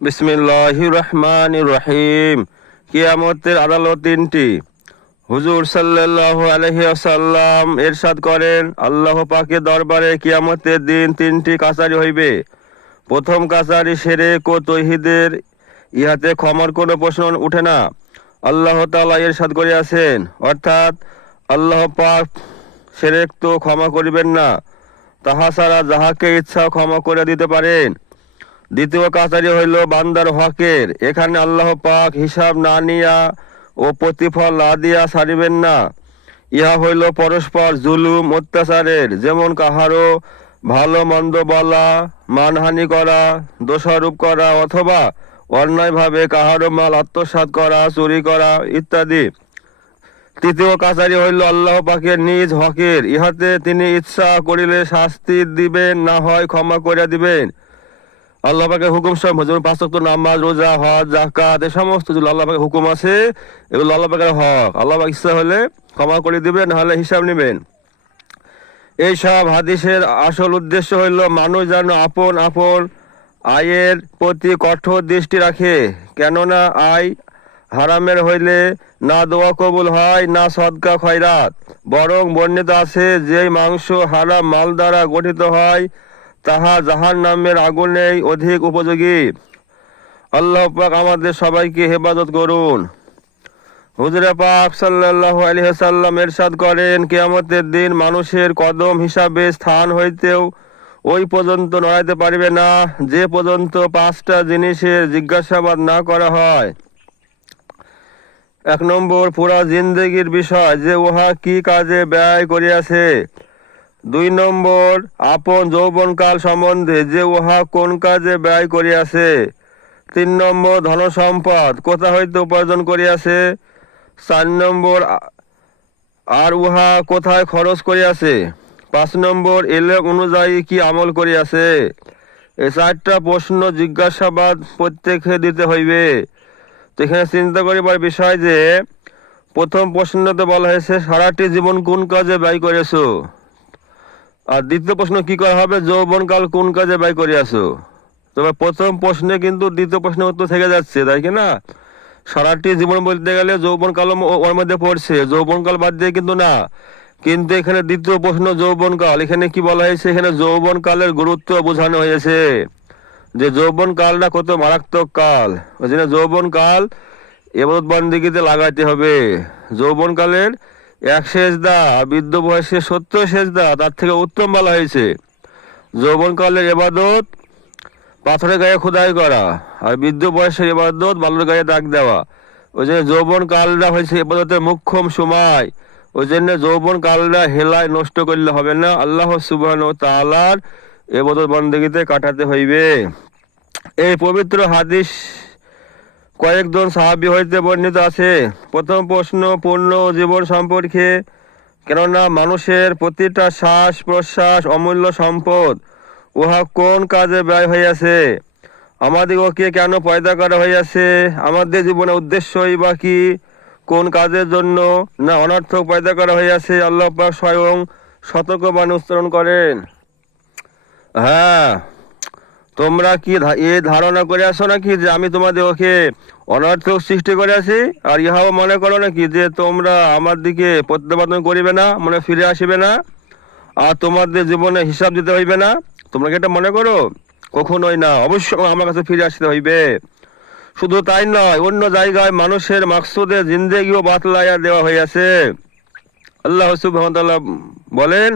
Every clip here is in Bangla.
বিসমিল্লাহির রহমানির রহিম। কিয়ামতের আদালত তিনটি। হুজুর সাল্লাল্লাহু আলাইহি ওয়াসাল্লাম ইরশাদ করেন, আল্লাহ পাকের দরবারে কিয়ামতের দিন তিনটি কাছারি হইবে। প্রথম কাছারি শিরক ও তৌহিদের, ইহাতে ক্ষমার কোনো প্রশ্ন উঠে না। আল্লাহ তাআলা ইরশাদ করিয়াছেন, অর্থাৎ আল্লাহ পাক শিরক তো ক্ষমা করিবেন না, তাহা ছাড়া যাহাকে ইচ্ছা ক্ষমা করে দিতে পারেন। দ্বিতীয় কাছারি হইল বান্দার হকের। এখানে আল্লাহ পাক হিসাব না নিয়া ও প্রতিফল না দিয়া ছাড়িবেন না। ইহা হইল পরস্পর জুলুম অত্যাচারের, যেমন কাহারও ভালো মন্দ বলা, মানহানি করা, দোষারোপ করা অথবা অন্যায়ভাবে কাহারও মাল আত্মসাৎ করা, চুরি করা ইত্যাদি। তৃতীয় কাছারি হইল আল্লাহ পাকের নিজ হকের। ইহাতে তিনি ইচ্ছা করিলে শাস্তি দিবেন, না হয় ক্ষমা করিয়া দিবেন। আল্লাহ পাকের হুকুম সব, যেমন 5 ওয়াক্ত নামাজ, রোজা, হজ, যাকাত, এই সমস্ত যেগুলো আল্লাহ পাকের হুকুম আছে, এগুলো আল্লাহ পাকের হক। আল্লাহ পাক ইচ্ছা হলে ক্ষমা করে দিবেন, নাহলে হিসাব নেবেন। এইসব হাদিসের আসল উদ্দেশ্য হইল মানুষ যেন আপন আপন আয়ের প্রতি কঠোর দৃষ্টি রাখে, কেননা আয় হারামের হইলে না দোয়া কবুল হয়, না সদকা খয়রাত। বরং বর্ণিত আছে, যেই মাংস হারাম মাল দ্বারা গঠিত হয় তাহা জাহান্নামের আগুনেই অধিক উপযোগী। আল্লাহ পাক আমাদের সবাইকে হেফাজত করুন। হুজুরে পাক সাল্লাল্লাহু আলাইহি ওয়াসাল্লাম ইরশাদ করেন, কিয়ামতের দিন মানুষের কদম হিসাবে স্থান হইতেও ওই পর্যন্ত নড়াইতে পারিবে না, যে পর্যন্ত 5টা জিনিসের জিজ্ঞাসাবাদ না করা হয়। 1 নম্বর, পুরা জিন্দেগির বিষয়, যে উহা কি কাজে ব্যয় করিয়াছে। 2 নম্বর, আপন যৌবনকাল সম্বন্ধে, যে উহা কোন কাজে ব্যয় করিয়াছে। 3 নম্বর, ধনসম্পদ কোথা হইতে উপার্জন করিয়াছে। 4 নম্বর, আর উহা কোথায় খরচ করিয়াছে। 5 নম্বর, এলেম অনুযায়ী কি আমল করিয়াছে। এই 4টা প্রশ্ন জিজ্ঞাসাবাদ প্রত্যেকে দিতে হইবে। তো এখানে চিন্তা করিবার বিষয় যে, প্রথম প্রশ্নতে বলা হয়েছে সারাটি জীবন কোন কাজে ব্যয় করেছো, আর দ্বিতীয় প্রশ্ন কি করা হবে, যৌবনকাল কোন কাজে ব্যয় করিয়াছো। তবে প্রথম প্রশ্নে কিন্তু দ্বিতীয় প্রশ্নের উত্তর থেকে যাচ্ছে, তাই কি না? সারাটি জীবন বলতে গেলে যৌবনকাল ওর মধ্যে পড়ছে, যৌবনকাল বাদ দিয়ে কিন্তু না। কিন্তু এখানে দ্বিতীয় প্রশ্ন যৌবনকাল, এখানে কি বলা হয়েছে, এখানে যৌবনকালের গুরুত্ব বোঝানো হয়েছে, যে যৌবনকালটা কত মারাত্মক কাল। ওই জন্য যৌবনকাল ইবাদত বন্দেগীতে লাগাইতে হবে। যৌবনকালের 1 সেজদা, বৃদ্ধ বয়সে 70 সেজদা তার থেকে উত্তম বলা হয়েছে। যৌবনকালের ইবাদত পাথরের গায়ে খোদাই করা, আর বৃদ্ধ বয়সের ইবাদত বালুর গায়ে দাগ দেওয়া। ওই জন্য যৌবনকালটা হয়েছে ইবাদতের মুখ্যম সময়। ওই জন্য যৌবনকালটা হেলায় নষ্ট করলে হবে না, আল্লাহ সুবহানাহু ওয়া তাআলার ইবাদত বন্দেগীতে কাটাতে হইবে। এই পবিত্র হাদিস কয়েকজন সাহাবী হইতে বর্ণিত আছে। প্রথম প্রশ্ন পূর্ণ জীবন সম্পর্কে, কেননা মানুষের প্রতিটা শ্বাস প্রশ্বাস অমূল্য সম্পদ। উহা কোন কাজে ব্যয় হইয়াছে, আমাদিগকে কেন পয়দা করা হইয়াছে, আমাদের জীবনের উদ্দেশ্যই বা কি, কোন কাজের জন্য না অনর্থক পয়দা করা হইয়াছে। আল্লাহ পাক স্বয়ং সতর্কবাণী উচ্চারণ করেন। হ্যাঁ, তোমরা কি এই ধারণা করে আসো নাকি যে আমি তোমাদেরকে অনর্থক সৃষ্টি করে আছি, আর ইহাও মনে করো নাকি যে তোমরা আমার দিকে প্রত্যাবর্তন করিবে না, মনে ফিরে আসিবে না, আর তোমাদের জীবনে হিসাব দিতে হইবে না? তোমরা কি এটা মনে করো? কখনোই না, অবশ্যই আমার কাছে ফিরে আসতে হইবে। শুধু তাই নয়, অন্য জায়গায় মানুষের মাকসুদে জিন্দেগিও বাতলাইয়া দেওয়া হইয়াছে। আল্লাহ সুবহানাহু ওয়া তাআলা বলেন,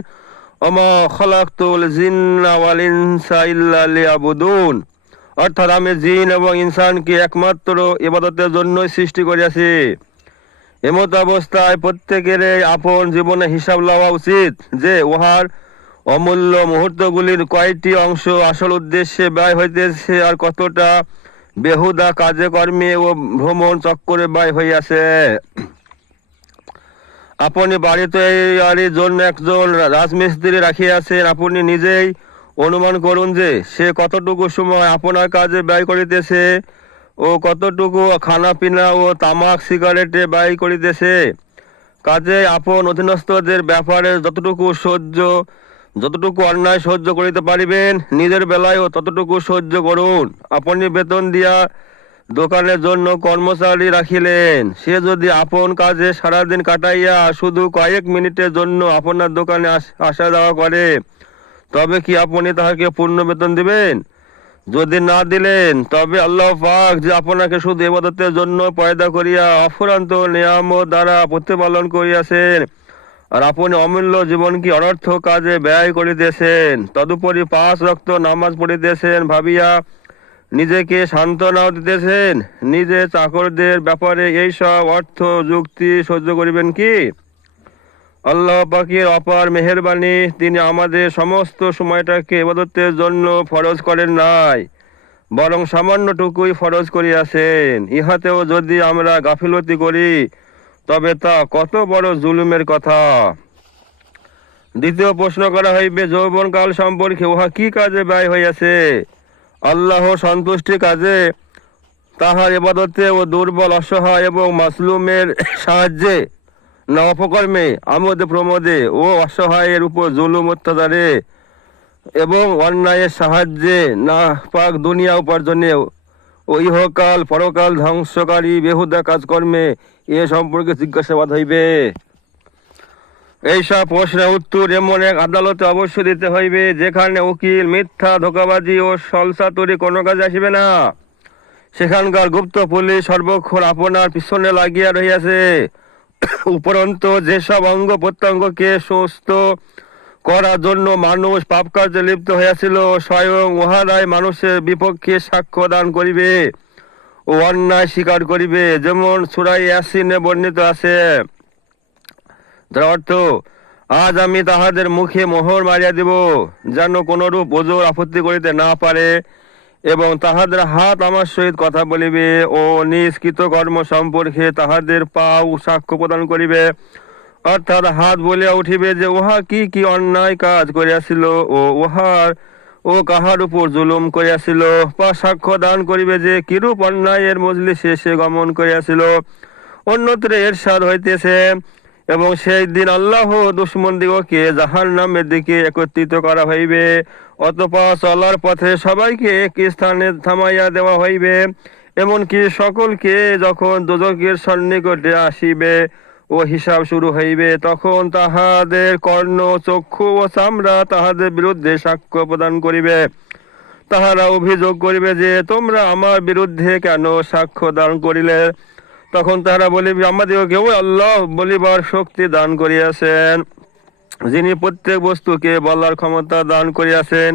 ওমা খালাকতুল জিন্না ওয়াল ইনসা ইল্লা লিয়াবুদুন, অর্থাৎ আমি জিন এবং ইনসানকে একমাত্র ইবাদতের জন্যই সৃষ্টি করিয়াছি। এমত অবস্থায় প্রত্যেকের আপন জীবনে হিসাব লওয়া উচিত, যে উহার অমূল্য মুহূর্তগুলির কয়টি অংশ আসল উদ্দেশ্যে ব্যয় হইতেছে, আর কতটা বেহুদা কাজে কর্মে ও ভ্রমণ চক্করে ব্যয় হইয়াছে। আপনি বাড়িতে এর জন্য একজন রাজমিস্ত্রি রাখিয়াছেন, আপনি নিজেই অনুমান করুন যে সে কতটুকু সময় আপনার কাজে ব্যয় করিতেছে, ও কতটুকু খানা পিনা ও তামাক সিগারেটে ব্যয় করিতেছে। কাজে আপন অধীনস্থদের ব্যাপারে যতটুকু সহ্য যতটুকু অন্যায় সহ্য করিতে পারিবেন নিজের বেলায়ও ততটুকু সহ্য করুন। আপনি বেতন দিয়া দোকানের জন্য কর্মচারী রাখিলেন, সে যদি আপন কাজে সারাদিন কাটাইয়া শুধু কয়েক মিনিটের জন্য আপনার দোকানে আসা যাওয়া করে, তবে কি আপনি তাহাকে পূর্ণ বেতন দিবেন? যদি না দিলেন, তবে আল্লাহ পাক যে আপনাকে শুধু ইবাদতের জন্য পয়দা করিয়া অফুরন্ত নিয়ামত দ্বারা প্রতিপালন করিয়াছেন, আর আপনি অমূল্য জীবন কি অনর্থক কাজে ব্যয় করিতেছেন, তদুপরি 5 ওয়াক্ত নামাজ পড়িতেছেন ভাবিয়া নিজেকে সান্ত্বনাও দিতেছেন, নিজে চাকরদের ব্যাপারে এইসব অর্থ যুক্তি সহ্য করিবেন কি? আল্লাহ পাকের অপার মেহেরবানি, তিনি আমাদের সমস্ত সময়টাকে ইবাদতের জন্য ফরজ করেন নাই, বরং সামান্যটুকুই ফরজ করিয়াছেন। ইহাতেও যদি আমরা গাফিলতি করি, তবে তা কত বড় জুলুমের কথা। দ্বিতীয় প্রশ্ন করা হইবে, যৌবনকাল সম্পর্কে উহা কি কাজে ব্যয় হইয়াছে? আল্লাহ সন্তুষ্টি কাজে, তাহার ইবাদতে ও দুর্বল অসহায় এবং মাসলুমের সাহায্যে, না অপকর্মে, আমোদে প্রমোদে ও অসহায়ের উপর জুলুম অত্যাচারে এবং অন্যায়ের সাহায্যে, না পাক দুনিয়া উপার্জনে ও ইহকাল পরকাল ধ্বংসকারী বেহুদা কাজকর্মে, এ সম্পর্কে জিজ্ঞাসাবাদ হইবে। এইসব প্রশ্নের উত্তর এমন এক আদালতে অবশ্যই দিতে হইবে, যেখানে উকিল মিথ্যা ধোঁকাবাজি ও সলসাতুরি কোনো কাজে আসিবে না। সেখানকার গুপ্ত পুলিশ সর্বক্ষণ আপনার পিছনে লাগিয়া রহিয়াছে। উপরন্তু যেসব অঙ্গ প্রত্যঙ্গকে সুস্থ করার জন্য মানুষ পাপ কার্যে লিপ্ত হইয়াছিল, স্বয়ং উহারাই মানুষের বিপক্ষে সাক্ষ্য দান করিবে ও অন্যায় স্বীকার করিবে, যেমন সূরা ইয়াসিনে বর্ণিত আছে। যার অর্থ, আজ আমি তাহাদের মুখে মোহর মারিয়া দিব, যেন কোনরূপ ওজর আপত্তি করিতে না পারে, এবং তাহাদের হাত আমার সহিত কথা বলিবে ও নিজ কৃতকর্ম সম্পর্কে তাহাদের পাও সাক্ষ্য প্রদান করিবে। অর্থাৎ হাত বলিয়া উঠিবে যে উহা কি কি অন্যায় কাজ করিয়াছিল ও কাহার উপর জুলুম করিয়াছিল, বা সাক্ষ্য দান করিবে যে কিরূপ অন্যায়ের মজলিসে সে গমন করিয়াছিল। অন্যত্র এরশাদ হইতেছে, এবং সেই দিন আল্লাহ দুশমনদিগকে জাহান্নামের দিকে একত্রিত করা হইবে, অতঃপর চলার পথে সবাইকে এক স্থানে থামাইয়া দেওয়া হইবে, এমনকি সকলকে যখন দোজখের সন্নিকটে আসিবে ও হিসাব শুরু হইবে, তখন তাহাদের কর্ণ, চক্ষু ও চামড়া তাহাদের বিরুদ্ধে সাক্ষ্য প্রদান করিবে। তাহারা অভিযোগ করিবে যে, তোমরা আমার বিরুদ্ধে কেন সাক্ষ্য দান করিলে? তখন তাহারা বলিবে, আমাদিগকে ওই আল্লাহ বলিবার শক্তি দান করিয়াছেন, যিনি প্রত্যেক বস্তুকে বলার ক্ষমতা দান করিয়াছেন।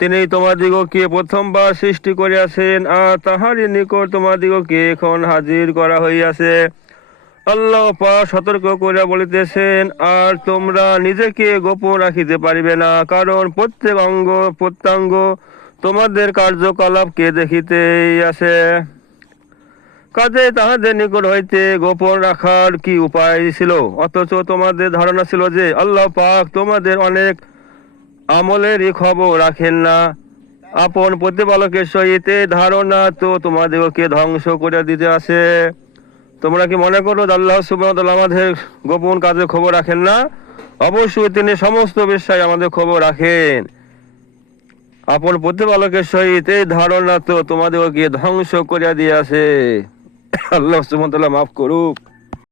তিনি তোমাদিগকে প্রথমবার সৃষ্টি করিয়াছেন, আর তাহারই নিকট তোমাদিগকে এখন হাজির করা হইয়াছে। আল্লাহ পাক সতর্ক করিয়া বলিতেছেন, আর তোমরা নিজেকে গোপন রাখিতে পারিবে না, কারণ প্রত্যেক অঙ্গ প্রত্যঙ্গ তোমাদের কার্যকলাপকে দেখিতেই আছে। কাজে তাহাদের নিকট হইতে গোপন রাখার কি উপায় ছিল? অথচ তোমাদের ধারণা ছিল যে আল্লাহ পাক তোমাদের অনেক আমলেরই খবর রাখেন না। আপন প্রতিপালকের সহিত ধারণা তো তোমাদেরকে ধ্বংস করে দিতে আছে। তোমরা কি মনে করো আল্লাহ সুবহানাহু ওয়া তাআলা আমাদের গোপন কাজের খবর রাখেন না? অবশ্যই তিনি সমস্ত বিষয়ে আমাদের খবর রাখেন। আপন প্রতিপালকের সহিত এই ধারণা তো তোমাদেরকে ধ্বংস করিয়া দিয়াছে। আল্লাহ সুবহানাহু ওয়া তাআলা মাফ করুক।